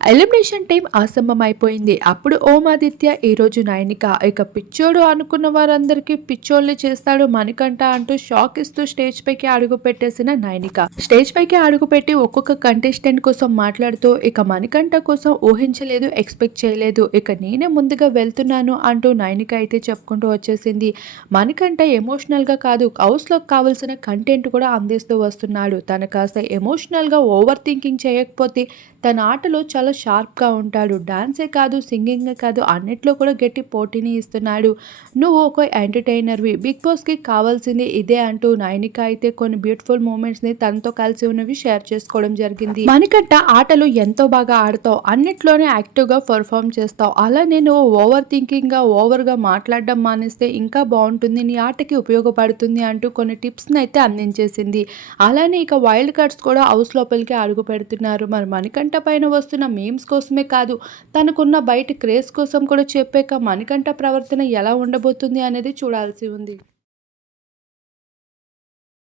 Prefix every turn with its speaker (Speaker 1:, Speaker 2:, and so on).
Speaker 1: Elimination time ఆసంభం అయిపోయింది అప్పుడు ఓం ఆదిత్య ఈరోజు నయనిక ఇక పిచ్చోడు అనుకున్న వారందరికీ పిచ్చోళ్ళని చేస్తాడు మణికంఠ అంటూ షాక్ ఇస్తూ స్టేజ్ పైకి అడుగు పెట్టేసిన నయనిక స్టేజ్ పైకి అడుగు పెట్టి ఒక్కొక్క కంటెస్టెంట్ కోసం మాట్లాడుతూ ఇక మణికంఠ కోసం ఊహించలేదు ఎక్స్పెక్ట్ చేయలేదు ఇక నేనే ముందుగా వెళ్తున్నాను అంటూ నయనిక అయితే చెప్పుకుంటూ వచ్చేసింది. మనకంట ఎమోషనల్గా కాదు హౌస్లోకి కావాల్సిన కంటెంట్ కూడా అందిస్తూ వస్తున్నాడు. తను కాస్త ఎమోషనల్గా ఓవర్ థింకింగ్ చేయకపోతే తన ఆటలో చాలా షార్ప్గా ఉంటాడు. డాన్సే కాదు సింగింగ్ కాదు అన్నిట్లో కూడా గట్టి పోటీని ఇస్తున్నాడు. నువ్వు ఒక ఎంటర్టైనర్వి. బిగ్ బాస్కి కావాల్సింది ఇదే అంటూ నైనిక అయితే కొన్ని బ్యూటిఫుల్ మూమెంట్స్ని తనతో కలిసి ఉన్నవి షేర్ చేసుకోవడం జరిగింది. మనకంట ఆటలు ఎంతో బాగా ఆడతావు. అన్నిట్లోనే యాక్టివ్గా పర్ఫామ్ చేస్తావు. అలా నేను ఓవర్ థింకింగ్గా ఓవర్గా మాట్లాడడం మానేస్తే ఇంకా బాగుంటుంది. నీ ఆటకి ఉపయోగపడుతుంది అంటూ కొన్ని టిప్స్ని అయితే అందించేసింది. అలానే ఇక వైల్డ్ కార్డ్స్ కూడా హౌస్ లోపలికి అడుగు పెడుతున్నారు. మరి మణికంట పైన వస్తున్న మీమ్స్ కోసమే కాదు తనకున్న బయట క్రేజ్ కోసం కూడా చెప్పాక మణికంఠ ప్రవర్తన ఎలా ఉండబోతుంది అనేది చూడాల్సి ఉంది.